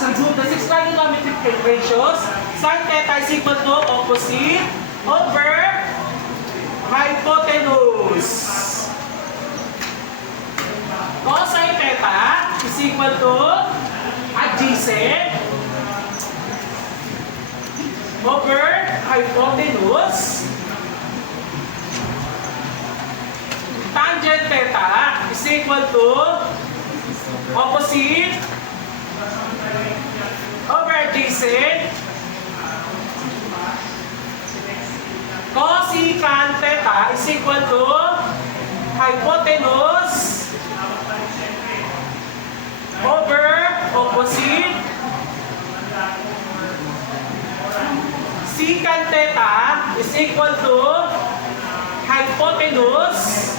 as a group, the six trigonometric ratios, sin theta is equal to opposite over hypotenuse. Cosine theta is equal to adjacent over hypotenuse. Tangent theta is equal to opposite over adjacent. Cosecant theta is equal to hypotenuse over opposite. Secant theta is equal to hypotenuse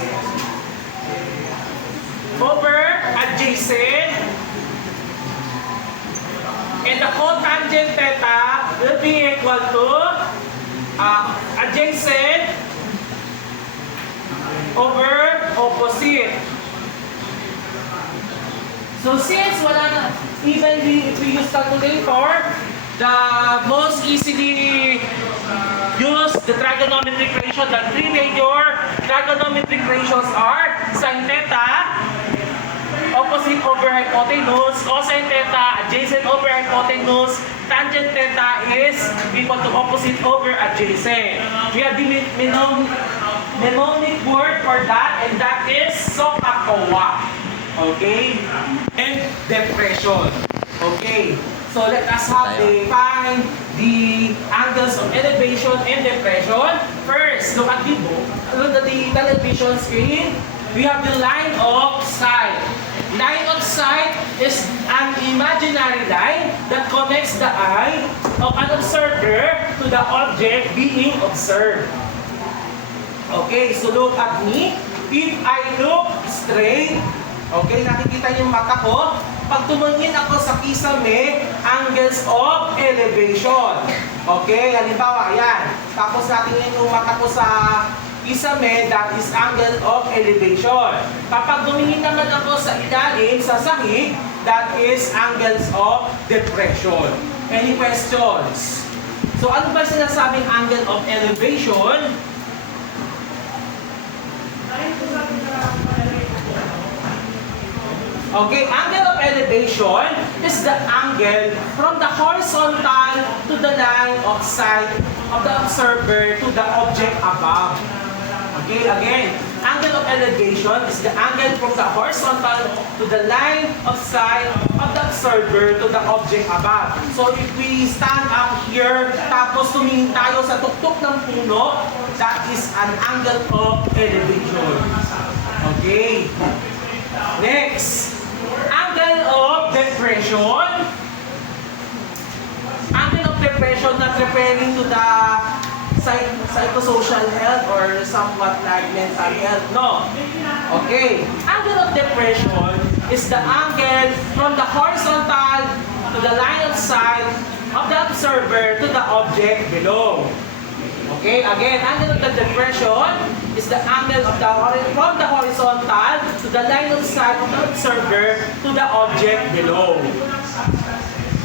over adjacent. And the cotangent theta will be equal to adjacent over opposite. So since wala na, even if we use calculator, the most easily use the trigonometric ratio. The three major trigonometric ratios are sin theta, opposite over hypotenuse, cosine theta, adjacent over hypotenuse, tangent theta is equal to opposite over adjacent. We have the mnemonic word for that, and that is SOHCAHTOA. Okay? And depression. Okay? So let us have find the angles of elevation and depression. First, look at the television screen. We have the line of sight. Line of sight is an imaginary line that connects the eye of an observer to the object being observed. Okay, so look at me. If I look straight, okay, nakikita yung mata ko. Pag tumingin ako sa kisame, angles of elevation. Okay, halimbawa, ayan. Tapos natingin yung mata ko sa kisame, that is angle of elevation. Kapag tumingin naman ako sa ilalim, sa sahig, that is angles of depression. Any questions? So ano ba sinasabing angle of elevation? Okay, angle of elevation is the angle from the horizontal to the line of sight of the observer to the object above. Okay, again, angle of elevation is the angle from the horizontal to the line of sight of the observer to the object above. So if we stand up here, tapos tumingin tayo sa tuktok ng puno, that is an angle of elevation. Okay. Next, angle of depression. Angle of depression not referring to the psychosocial health or somewhat like mental health. No. Okay. Angle of depression is the angle from the horizontal to the line of sight of the observer to the object below. Okay, again, angle of the depression is the angle of from the horizontal to the line of sight of the observer to the object below.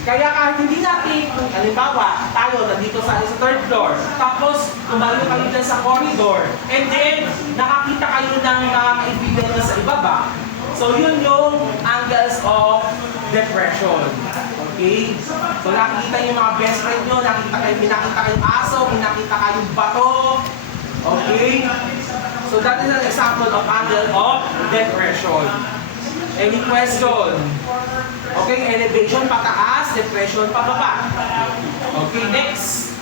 Kaya kahit hindi natin, halimbawa, tayo nandito sa third floor, tapos tumayo kayo dyan sa corridor, and then nakakita kayo ng mga kaibigan nyo sa ibaba. So yun yung angles of depression. Okay? So nakikita yung mga best friend nyo, pinakita kayong aso, pinakita kayong bato. Okay? So that is an example of angle of depression. Any question? Okay, elevation pataas, depression pababa. Okay, next.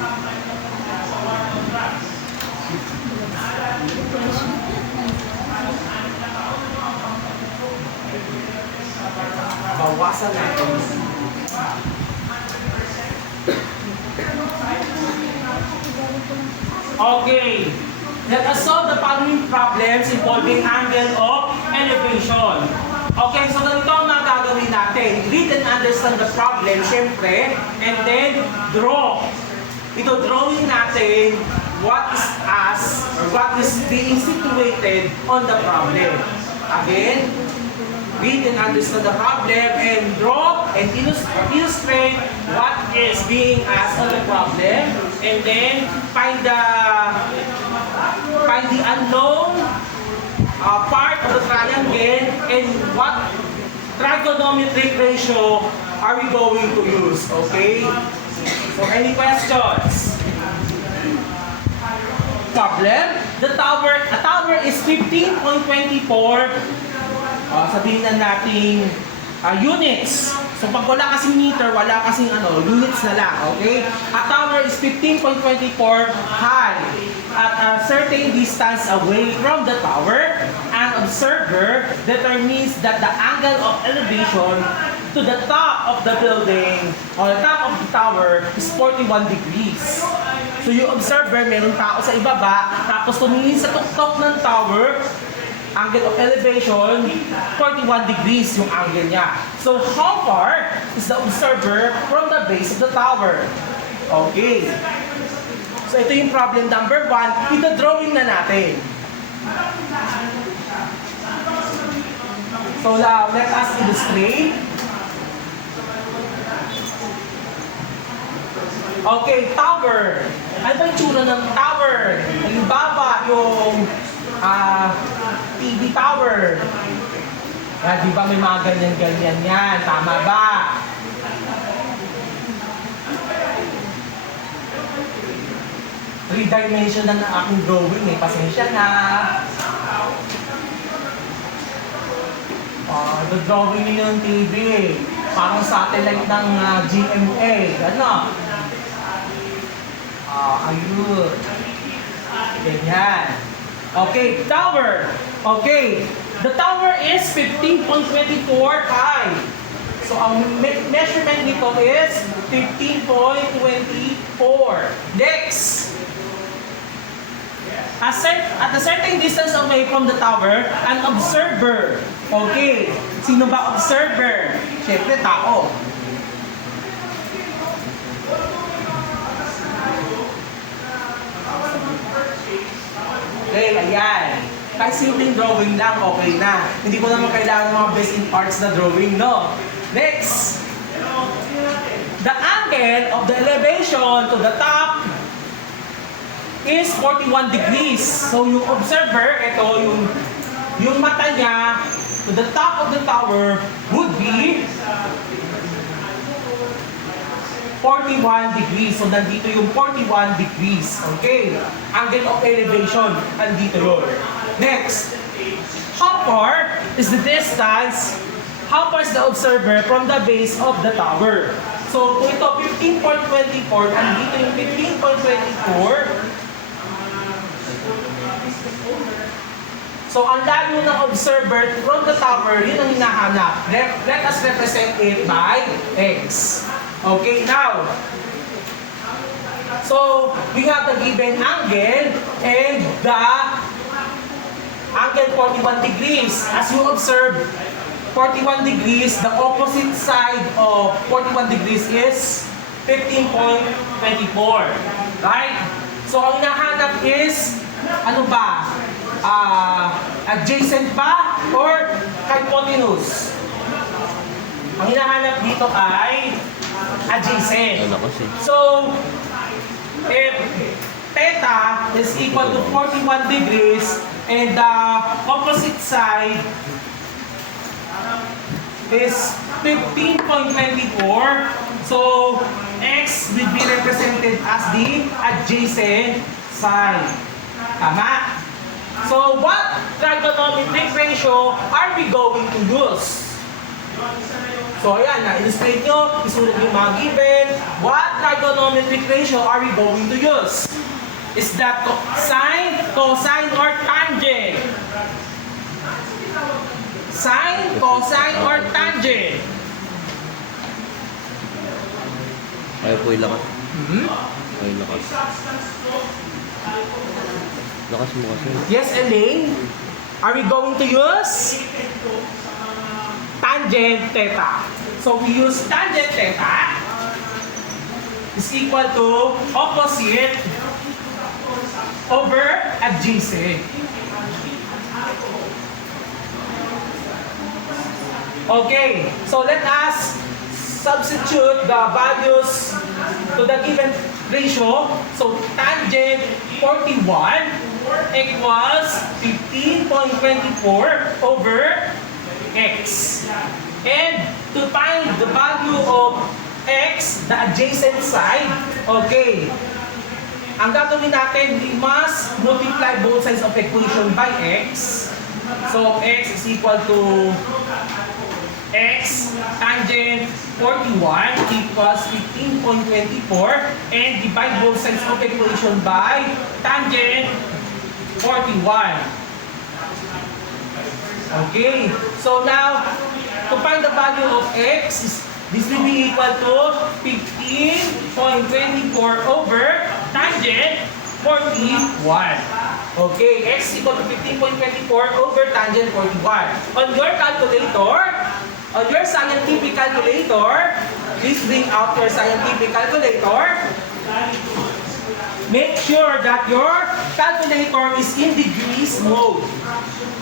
Bawasan natin. Okay. Let us solve the following problems involving angle of elevation. Okay, so ganito ang mga gagawin natin. Read and understand the problem, syempre, and then draw. Ito, drawing natin what is or what is being situated on the problem. Again, read and understand the problem and draw and illustrate what is being asked on the problem, and then find the unknown part of the triangle and what trigonometric ratio are we going to use, okay? So any questions? Problem, a tower is 15.24, sabihin na natin units. So pag wala kasing meter, wala kasing units na lang, okay? A tower is 15.24 high. At a certain distance away from the tower, an observer determines that the angle of elevation to the top of the building or the top of the tower is 41 degrees. So yung observer, meron tao sa ibaba, tapos tumingin sa tuktok ng tower, angle of elevation, 41 degrees yung angle niya. So how far is the observer from the base of the tower? Okay. So ito yung problem number 1. Ito drawing na natin. So now, let us illustrate. Okay, tower. Ano ba yung tsura ng tower? Yung baba, yung TV tower. Di ba may mga ganyan-ganyan yan? Tama ba? Three-dimensional na aking drawing eh. Pasensya na. The drawing niyo yung TV eh. Parang satellite ng GMA. Ano? Ayun. Ganyan. Okay, tower. Okay. The tower is 15.24 high. So, ang measurement nito is 15.24. Next. At a certain distance away from the tower, an observer. Okay. Sino ba observer? Siyempre, tao. Okay, ayan. Kahit simpleng drawing lang, okay na. Hindi ko naman kailangan ng mga best in arts na drawing, no? Next. The angle of the elevation to the top is 41 degrees. So yung observer, ito yung mata niya to the top of the tower would be 41 degrees. So nandito yung 41 degrees. Okay? Angle of elevation, nandito yun. Next. How far is the distance? How far is the observer from the base of the tower? So kung ito 15.24, nandito yung 15.24. So, ang layo ng observer from the tower, yun ang hinahanap. Let us represent it by X. Okay, now. So, we have the given angle and the angle 41 degrees. As you observe, 41 degrees, the opposite side of 41 degrees is 15.24. Right? So, ang hinahanap is, ano ba? Adjacent ba or hypotenuse? Ang hinahanap dito ay adjacent. So, if theta is equal to 41 degrees and the opposite side is 15.24, so x will be represented as the adjacent side. Tama? So, what trigonometric ratio are we going to use? So, ayan, na-illustrate nyo, isulat yung mga given. What trigonometric ratio are we going to use? Is that sine, cosine, or tangent? Sine, cosine, or tangent? Ayaw po ilakas. Ayaw ilakas. Lakas mo kasi. Yes, Elaine? Are we going to use tangent theta? So we use tangent theta is equal to opposite over adjacent. Okay, so let us substitute the values to the given ratio. So tangent 41 equals 15.24 over x. And to find the value of x, the adjacent side, okay, ang gagawin natin, we must multiply both sides of equation by x. So x is equal to x tangent 41 equals 15.24 and divide both sides of equation by tangent 41. Okay, so now to find the value of x, this will be equal to 15.24 over tangent 41. Okay, x equal to 15.24 over tangent 41. On your calculator, on your scientific calculator, please bring out your scientific calculator. Make sure that your calculator is in degrees mode.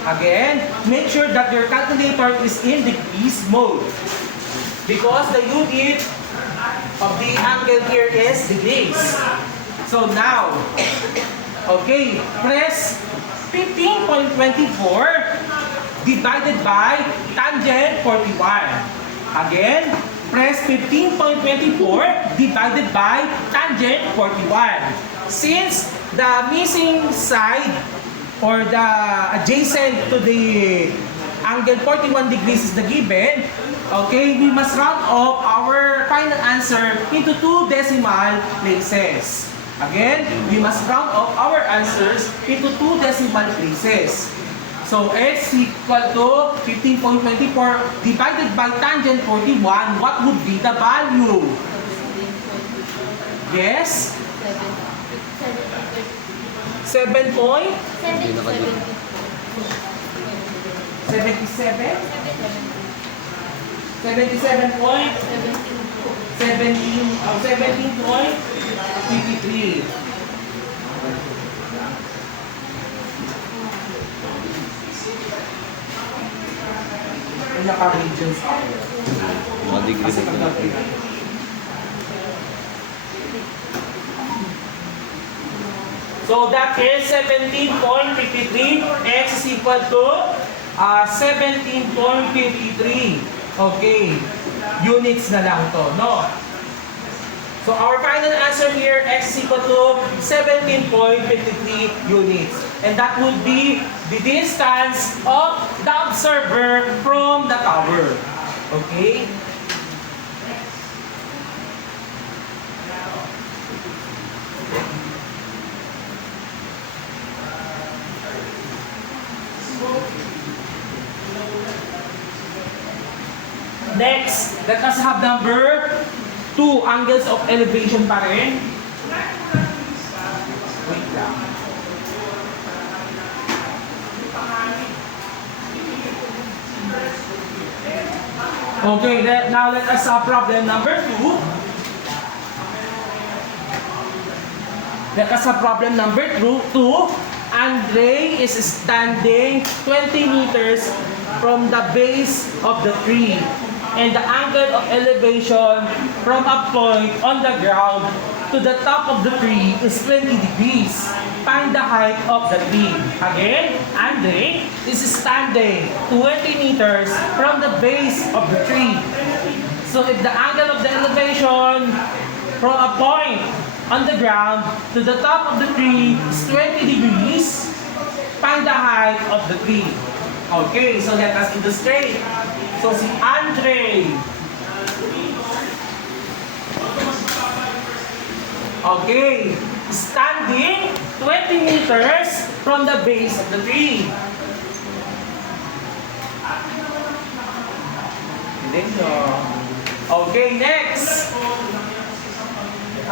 Again, make sure that your calculator is in degrees mode. Because the unit of the angle here is degrees. So now, okay, press 15.24 divided by tangent 41. Again, press 15.24 divided by tangent 41. Since the missing side or the adjacent to the angle 41 degrees is the given, okay, we must round off our final answer into 2 decimal places. Again, we must round off our answers into 2 decimal places. So x equal to 15.24 divided by tangent 41, what would be the value? Yes? 7 point? 77? 77 point? 17.53. Naka-regions ako. Mga degree Kasi na pag so that is 17.53. X is equal to 17.53. Okay. Units na lang to, no? So our final answer here, x is equal to 17.53 units. And that would be the distance of the observer from the tower. Okay? Next, let us have number 2, angles of elevation pa rin. Wait lang. Okay, now let us have problem number 2. Let us have problem number 2. Andre is standing 20 meters from the base of the tree. And the angle of elevation from a point on the ground to the top of the tree is 20 degrees. Find the height of the tree. Again, Andre is standing 20 meters from the base of the tree. So if the angle of the elevation from a point on the ground to the top of the tree is 20 degrees, find the height of the tree. Okay, so let us illustrate. So si Andre. Okay, standing 20 meters from the base of the tree. Okay, next.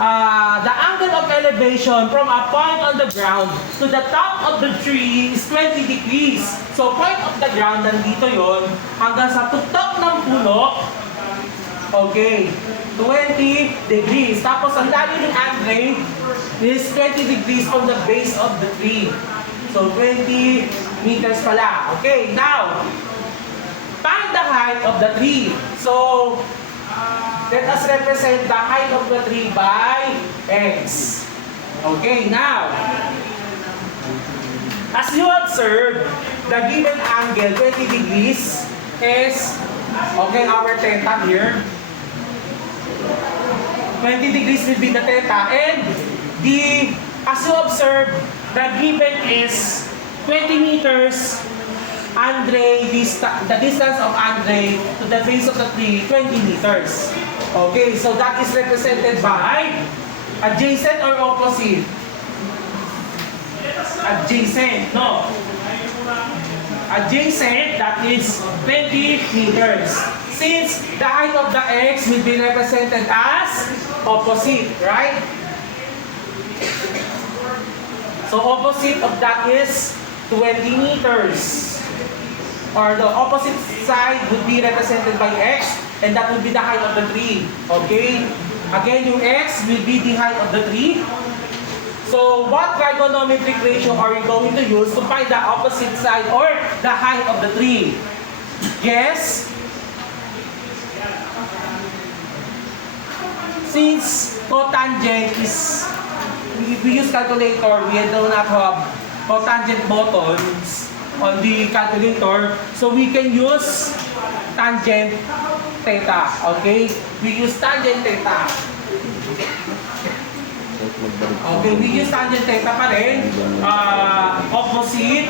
The angle of elevation from a point on the ground to the top of the tree is 20 degrees. So point of the ground, nandito yon hanggang sa tuktok ng puno. Okay, 20 degrees. Tapos ang layo ng Andre is 20 degrees from the base of the tree. So 20 meters pala. Okay, now, find the height of the tree. So, let us represent the height of the tree by x. Okay, now, as you observe, the given angle, 20 degrees, is, okay, our theta here. 20 degrees will be the theta, and as you observe, the given is 20 meters. The distance of Andre to the base of the tree, 20 meters. Okay, so that is represented by adjacent or opposite? Adjacent, no. Adjacent, that is 20 meters. Since the height of the x will be represented as opposite, right? So opposite of that is 20 meters. Or the opposite side would be represented by x, and that would be the height of the tree. Okay? Again, yung x will be the height of the tree. So, what trigonometric ratio are you going to use to find the opposite side or the height of the tree? Yes? Since cotangent is, if we use calculator, we do not have cotangent buttons on the calculator, so we can use tangent theta. Okay? We use tangent theta. Okay, we use tangent theta pa rin. Opposite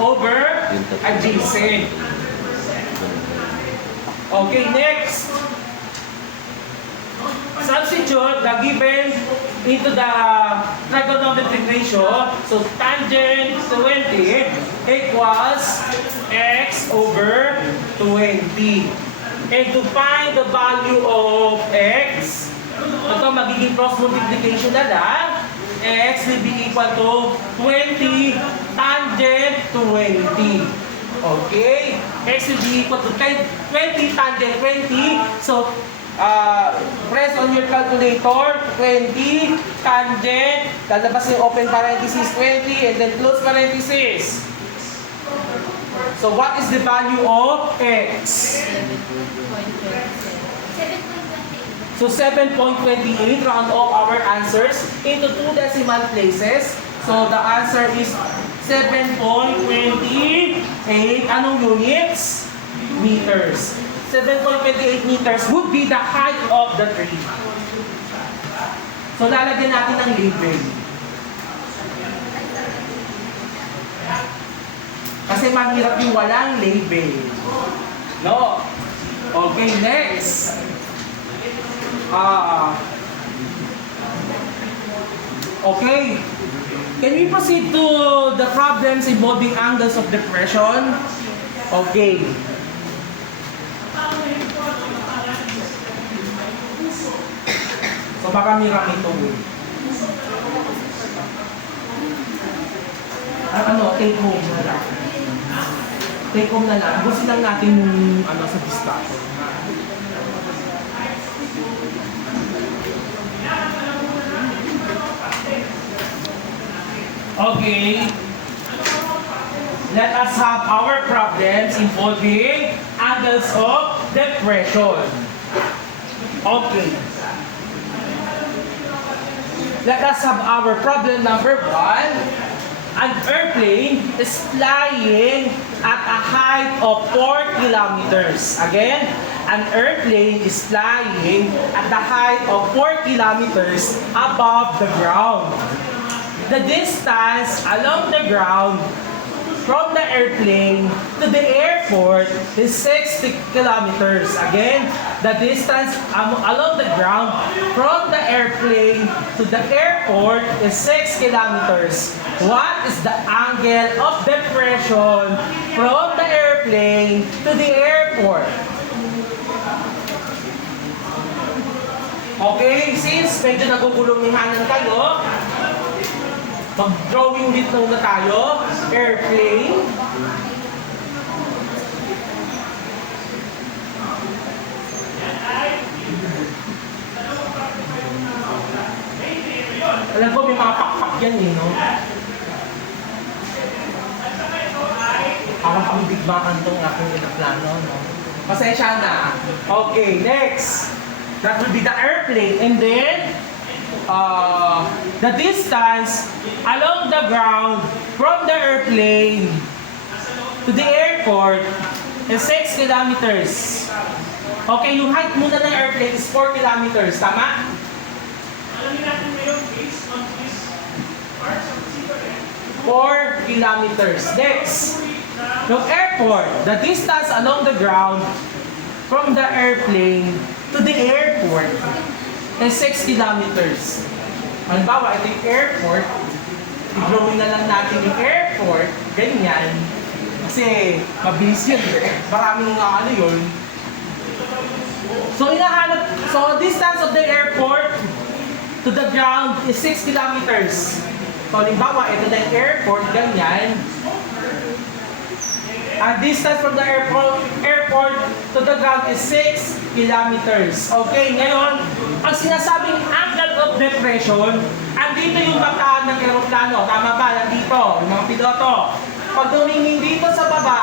over adjacent. Okay, next. Substitute the given into the trigonometric ratio. So tangent 20 equals x over 20. And to find the value of x, ito magiging cross multiplication na lang. X will be equal to 20 tangent 20. Okay? X will be equal to 20 tangent 20. So, press on your calculator, 20 tangent, lalabas yung open parenthesis 20 and then close parenthesis. So what is the value of x? 7.28. So 7.28, round off our answers into 2 decimal places. So the answer is 7.28. Anong units? Meters. 7.28 meters would be the height of the tree. So lalagyan natin ng label. Kasi mahirap yung walang label. No? Okay, next. Okay. Can we proceed to the problems involving angles of depression? Okay. So marami-rami ito. Take home na lang. Take home na lang. Busin lang natin yung sa discussion. Okay. Let us have our problems involving angles of depression. Okay. Let us have our problem number 1. An airplane is flying at a height of 4 kilometers. Again, an airplane is flying at the height of 4 kilometers above the ground. The distance along the ground from the airplane to the airport is 60 kilometers. Again, the distance along the ground from the airplane to the airport is 6 kilometers. What is the angle of depression from the airplane to the airport? Okay, since medyo nagugulong-ihanan kayo, mag-drawing ulit na tayo. Airplane. Alam ko may mga pakpak yan no? Parang Parang bigmaan tong aking inaplano, no? Pasensya na. Okay, next. That will be the airplane. And then, the distance along the ground from the airplane to the airport is 6 kilometers. Okay, yung height muna ng airplane is 4 kilometers. Tama? 4 kilometers. Next, yung airport, the distance along the ground from the airplane to the airport is 6 kilometers. Halimbawa, ito yung airport, i-drawing na lang natin yung airport, ganyan. Kasi mabilis yun eh. Maraming ano yun. So, distance of the airport to the ground is 6 kilometers. So, halimbawa, ito na yung airport, ganyan. Ang distance from the airport to the ground is 6 kilometers. Okay, ngayon, pag sinasabing angle of depression, andito yung mata ng aeroplano. Tama ba? Nandito, yung mga piloto. Pag tumingin dito sa baba,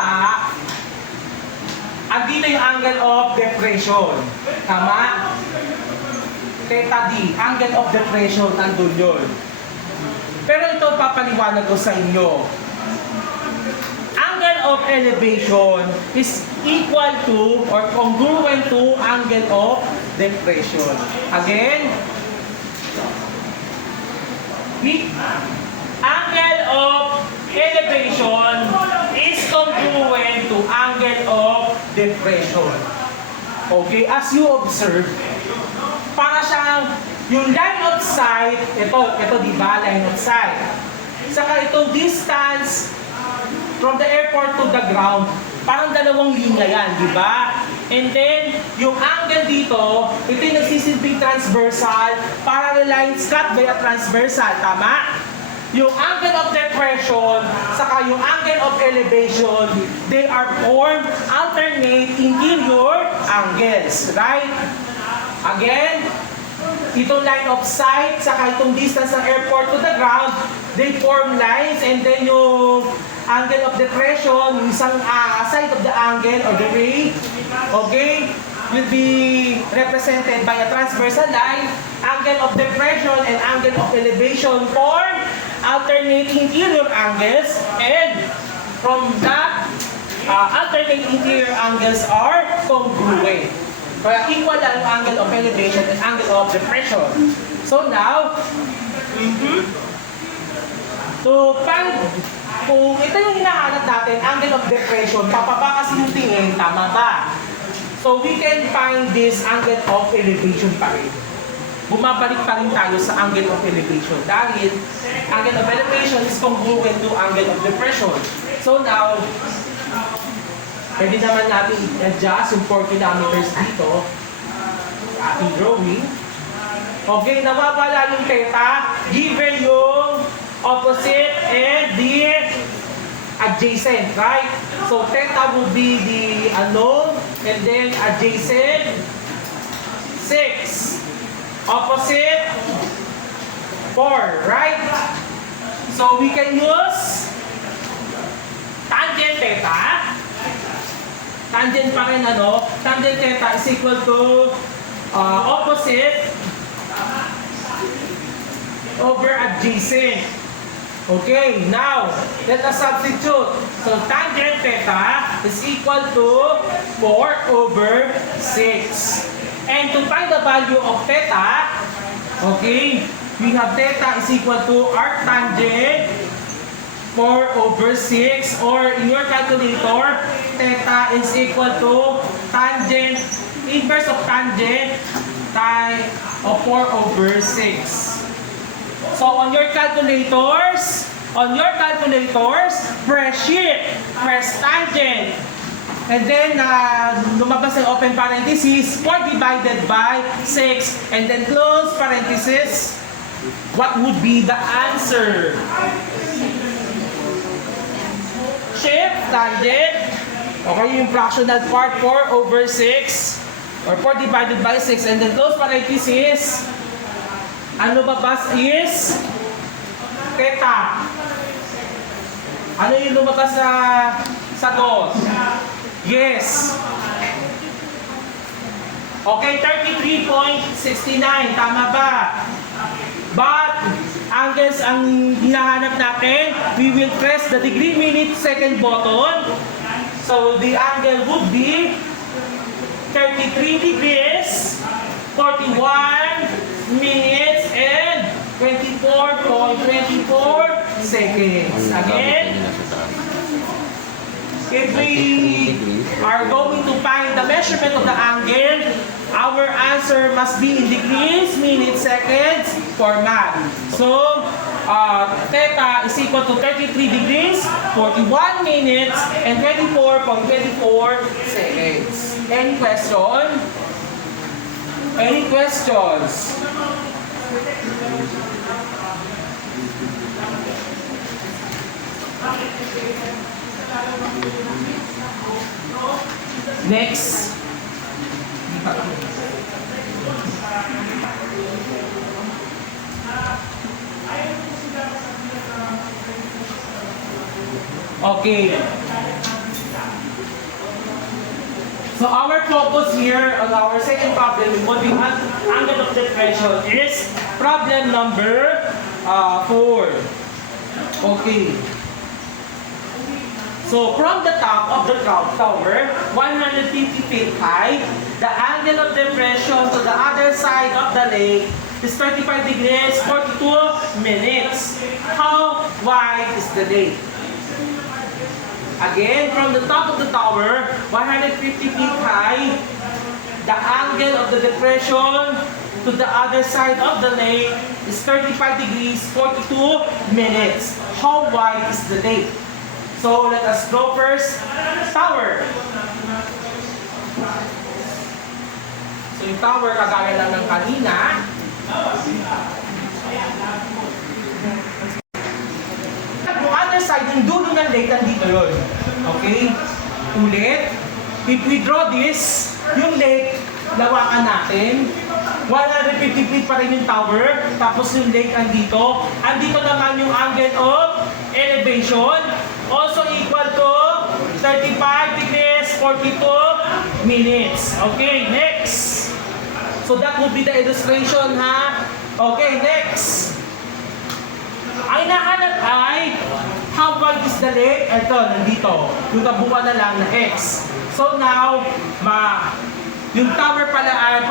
andito yung angle of depression. Tama? Theta D, angle of depression, andun yun. Pero ito papaliwanag ko sa inyo. Angle of elevation is equal to or congruent to angle of depression. Again, angle of elevation is congruent to angle of depression. Okay, as you observe, para siyang yung line of sight, ito di ba, line of sight. Saka itong distance from the airport to the ground, parang dalawang linya yan, di ba? And then, yung angle dito, ito yung nagsisilbing transversal, parallel lines cut by a transversal, tama? Yung angle of depression, saka yung angle of elevation, they are formed alternate interior angles, right? Again, itong line of sight, saka itong distance ng airport to the ground, they form lines, and then yung angle of depression, yung isang side of the angle or the ray, okay, will be represented by a transversal line. Angle of depression and angle of elevation form alternate interior angles, and from that, alternate interior angles are congruent. Kaya equal lang ang angle of elevation and angle of depression. So now, kung ito yung hinahanap natin, angle of depression, papaba kasi yung tingin, tama ba? So we can find this angle of elevation pa rin. Bumabalik pa rin tayo sa angle of elevation dahil angle of elevation is congruent to angle of depression. So now, pwede naman natin i-adjust yung 4 kilometers dito sa ating drawing. Okay, nawawala yung theta given yung opposite and the adjacent, right? So theta would be the unknown and then adjacent 6. Opposite 4, right? So we can use tangent theta. Tangent pa rin tangent theta is equal to opposite over adjacent. Okay, now let us substitute. So tangent theta is equal to 4 over 6. And to find the value of theta, okay, we have theta is equal to arc tangent 4 over 6, or in your calculator, theta is equal to tangent, inverse of tangent of 4 over 6. So on your calculators, press shift, press tangent, and then lumabas ang open parenthesis, 4 divided by 6, and then close parenthesis. What would be the answer? Shift, tangent, okay, yung fractional part, 4 over 6, or 4 divided by 6, and then close parenthesis, ang lumabas is theta. Ano yung lumabas Sagot. Yes. Okay, 33.69. Tama ba? But, angles ang hinahanap natin, we will press the degree, minute, second button. So, the angle would be 33 degrees, 41 minutes, and 24.24 seconds. Again, if we are going to find the measurement of the angle, our answer must be in degrees, minutes, seconds format. So, theta is equal to 33 degrees, 41 minutes, and 24.24 seconds. Any question? Any questions? Next. Okay. So our focus here on our second problem involving angle of depression is problem number 4. Okay. So from the top of the cloud tower, 150 feet high, the angle of depression to the other side of the lake is 35 degrees, 42 minutes. How wide is the lake? Again, from the top of the tower, 150 feet high, the angle of the depression to the other side of the lake is 35 degrees, 42 minutes. How wide is the lake? So let us go first. Tower. So yung tower, kagaya lang ng kanina. Yung other side, yung dulo ng lake, nandito yun. Okay? Ulit. If we draw this, yung lake, lawakan natin. 150 feet pa rin yung tower. Tapos yung lake andito. Andito naman yung angle of elevation. Also equal to 35 degrees, 42 minutes. Okay, next. So that would be the illustration, ha? Okay, next. Ang nahanap ay how wide is the lake? Ito, nandito. Yung kabuuan na lang na X. So now, yung tower pala ay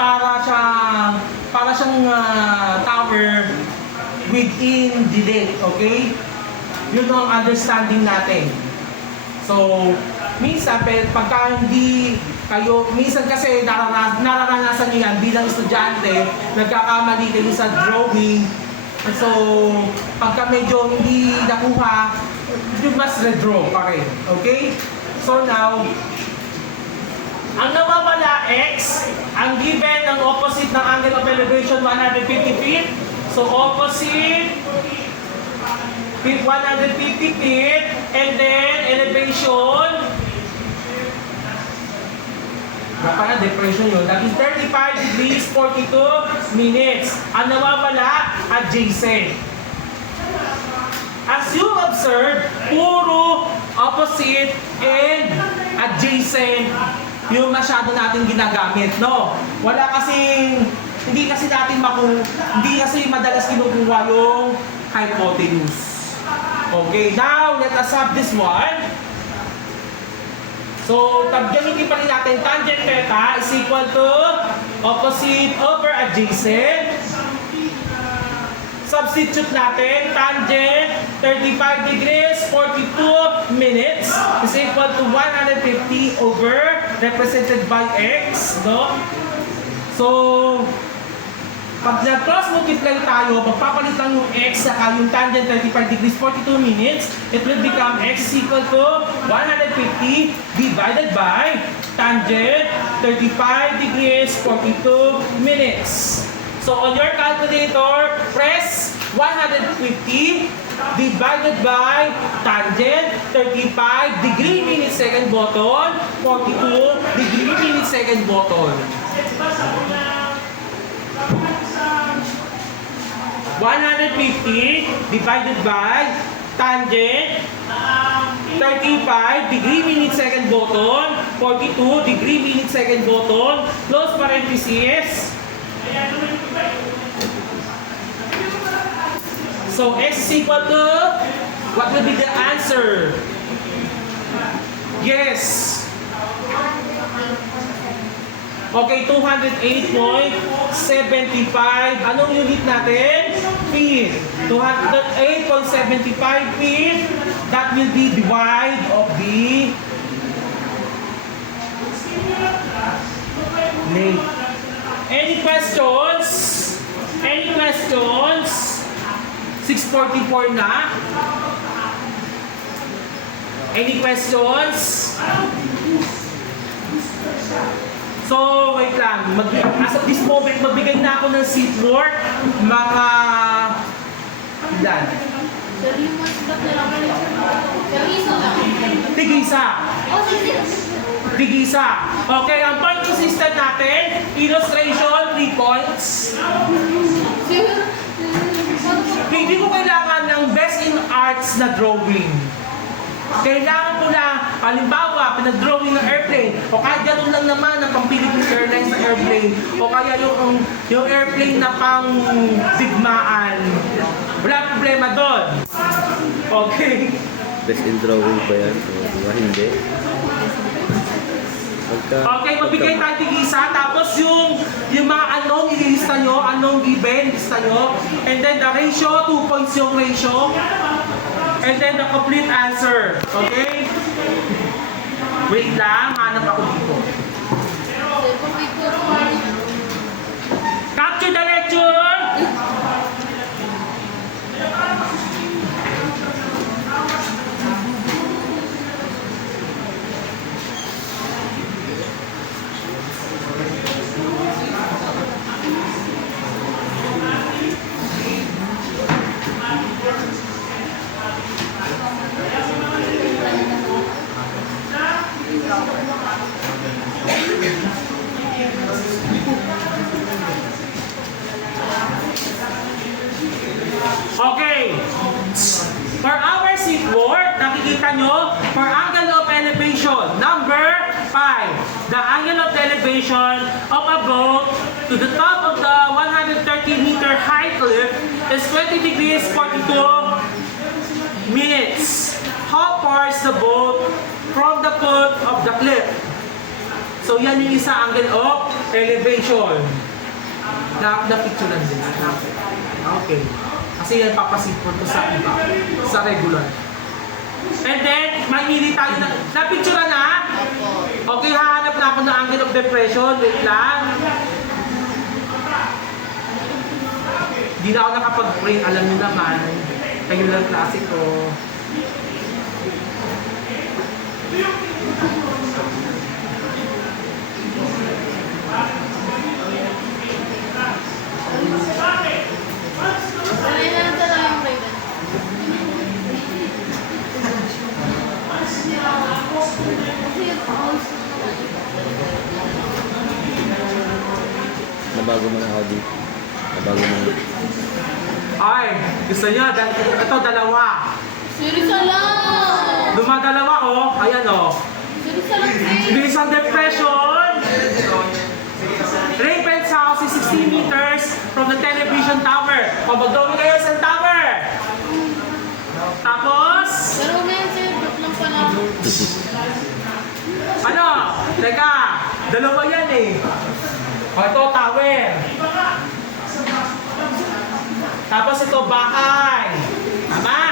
para siyang tower within the lake, okay? Yun ang understanding natin. So, minsan, pagka hindi kayo, minsan kasi nararanasan niyo yan bilang estudyante, nagkakamali kayo sa drawing. So, pagka medyo hindi nakuha, you must redraw pa rin. Okay? So now, ang nawawala X, ang given ng opposite ng angle of elevation 150 feet. So opposite 150 feet, and then elevation. Napaka depression yun. That is 35 degrees, 42 minutes. Ang nawawala, adjacent. As you observe, puro opposite and adjacent yung masyado natin ginagamit, no? Wala kasing, hindi kasi madalas kinukuha yung hypotenuse. Okay, now let us have this one. So, gamitin pa rin natin, tangent theta is equal to opposite over adjacent. Substitute natin, tangent 35 degrees, 42 minutes is equal to 150 over represented by X, no? So, pag na-cross multiply tayo, magpapalit lang yung X saka yung tangent 35 degrees 42 minutes, it will become X is equal to 150 divided by tangent 35 degrees 42 minutes. So on your calculator, press 150 divided by tangent 35 degree minute second button, 42 degree minute second button. 150 divided by tangent 35 degree minute second button, 42 degree minute second button, close parenthesis. So x is equal to, what will be the answer? Yes. Okay, 208.75. Anong unit natin? Feet. 208.75 feet. That will be divide of the length. Any questions? Any questions? 6:44 na. Any questions? So, wait lang. As of this moment, magbigay na ako ng seat work. Mga... Ilan? Sir, yung mas ba't na lang ulit? Sir, isa lang. Tig-isa. Oh, sige. Tig-isa. Okay, ang point system natin, illustration, 3 points. Sir, Hindi ko kailangan ng best in arts na drawing. Kailangan ko na, halimbawa, pinag-drawing ng airplane, o kaya gano'n lang naman ang pang Philippine Airlines na airplane, o kaya yung airplane na pang digmaan. Wala problema doon. Okay? Best in drawing ba yan? O, di ba? Hindi. Okay, magbigay tayo tig-isa, tapos yung mga anong ililista nyo, anong given, ilista nyo, and then the ratio, 2 points yung ratio, and then the complete answer. Okay? Wait lang, hanap ako dito. Capture the lecture! Okay. For our seat work, nakikita nyo, for angle of elevation, number 5. The angle of elevation of a boat to the top of the 130-meter high cliff is 20 degrees 42 minutes. How far is the boat from the foot of the cliff? So yan yung isa angle of elevation. Na-picture lang din. Okay. Kasi yan papasipon ko sa iba. Sa regular. And then, mahili tayo na. Na-picture na? Okay, hahanap na ako ng angle of depression. Wait lang. Hindi na ako nakapag-print. Alam niyo naman. Kayo lang klase ko. Sanay na lang talaga yung Raven. Nabago mo na ako dito. Nabago mo na. Ay, gusto niyo? Ito, dalawa. Seryoso lang! Dumadalawa, oh. Ayan, oh. Seryoso lang, sir. Based on depression, Raven's house is 16 meters from the television tower. O, mag-drawing kayo sa tower. Tapos, Pero na yan, sir. Ba't lang pala? ano? Teka, dalawa yan eh. O, ito, tower. Tapos ito, bahay. Tama?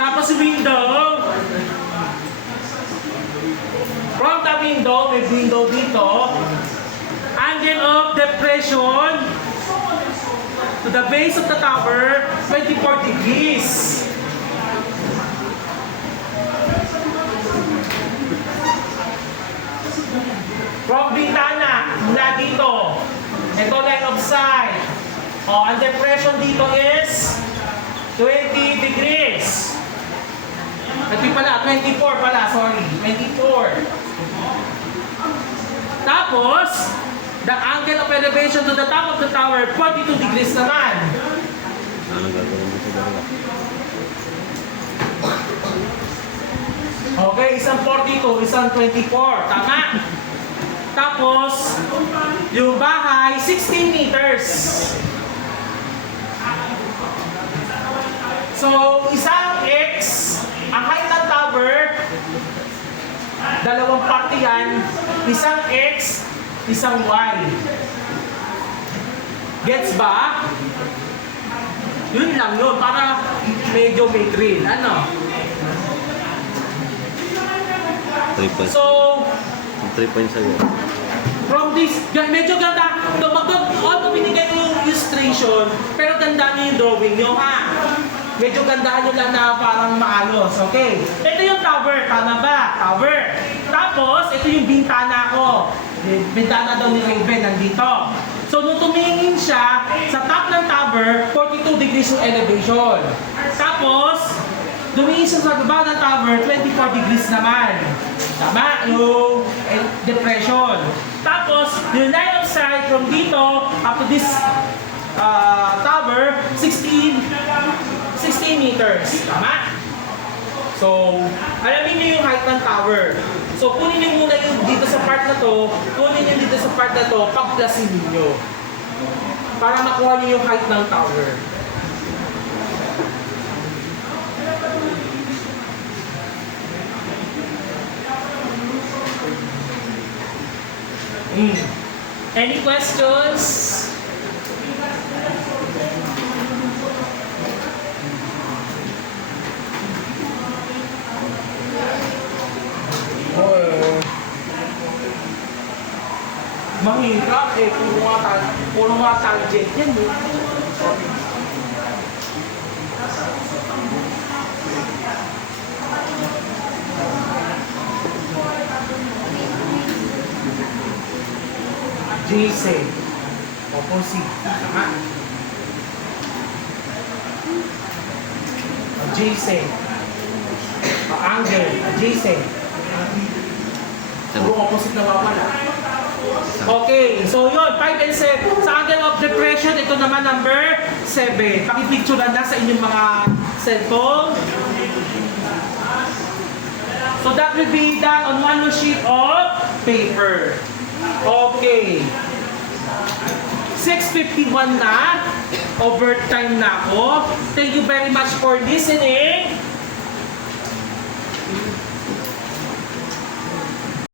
Tapos window. From the window, may window dito. Angle of depression to the base of the tower, 24 degrees. From bintana, mula dito. Ito line of sight. O, ang depression dito is 20 degrees. Ito pala, 24 pala, sorry. 24. Tapos, the angle of elevation to the top of the tower, 42 degrees naman. Anong gagawin mo sa dalawa? Okay, isang 42, isang 24. Tama? Tapos, yung bahay, 16 meters. So, isang X, ang height ng tower, dalawang parte yan, isang X, isang Y. Gets ba? Yun lang yun, para medyo may thrill. Ano? 3 points. So, 3 points sa'yo. from this, medyo ganda. Although binigay ko yung illustration, pero ganda niyo yung drawing niyo, ha? Medyo gandahan nyo lang na parang maalos, okay? Ito yung tower, tama ba? Tower. Tapos, ito yung bintana ko. Bintana daw ni Raven, nandito. So, nung tumingin siya, sa top ng tower, 42 degrees yung elevation. Tapos, tumingin siya sa baba ng tower, 24 degrees naman. Tama? Yung depression. Tapos, yung line of sight from dito up to this tower, 16 meters. Tama? So, alamin niyo yung height ng tower. So, kunin niyo muna yung dito sa part na to, kunin niyo dito sa part na to, pag-plusin niyo. Para makuha niyo yung height ng tower. Any questions? Mahirap eh, puro nga tangent yan eh. Adjacent. Opposite. Tama. Adjacent. Angle. Adjacent. Puro opposite na wawala. Okay, so yun, 5 and 7. Sa angle of depression, ito naman number 7. Pakipicturean na sa inyong mga cellphone. So that will be done on one sheet of paper. Okay. 6:51 na. Overtime na ako. Thank you very much for listening.